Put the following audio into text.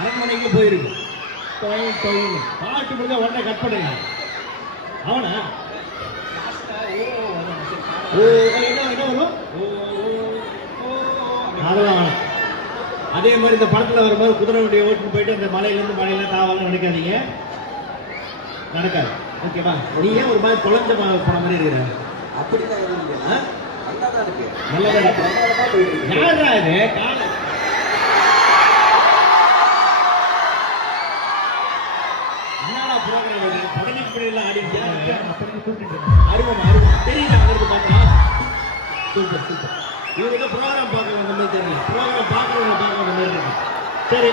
அரண்மனைக்கு போயிருக்கு. பாட்டு முடிஞ்சா உடனே கட் பண்ணுங்க. அவனா என்ன வரும்? அதெல்லாம் வேணாம். அதே மாதிரி இந்த படத்துல வரும்போது குதிரை வண்டியை ஓட்டு போயிட்டு அந்த மலையிலேருந்து மலையில தாவாங்க நினைக்காதீங்க, நடக்காது. ஓகேவா? நீ ஏன் ஒரு மாதிரி குழந்தை படம் மாதிரி இருக்கிற? அப்படிதான் இருக்கு. நல்லாதான் இருக்கு. நல்லதா இருக்கு. யாரா இது? என்னடா புரோகிராம் படகு எல்லாம் ஆடிட்டு அருவம் தெரியல. அவருக்கு பார்த்தா சூப்பர் சூப்பர். இவங்க ப்ரோக்ராம் பார்க்க வந்த மாதிரி தெரியல. ப்ரோக்ராம் பார்க்கறவங்க பார்க்க வந்த மாதிரி இருக்கு. சரி.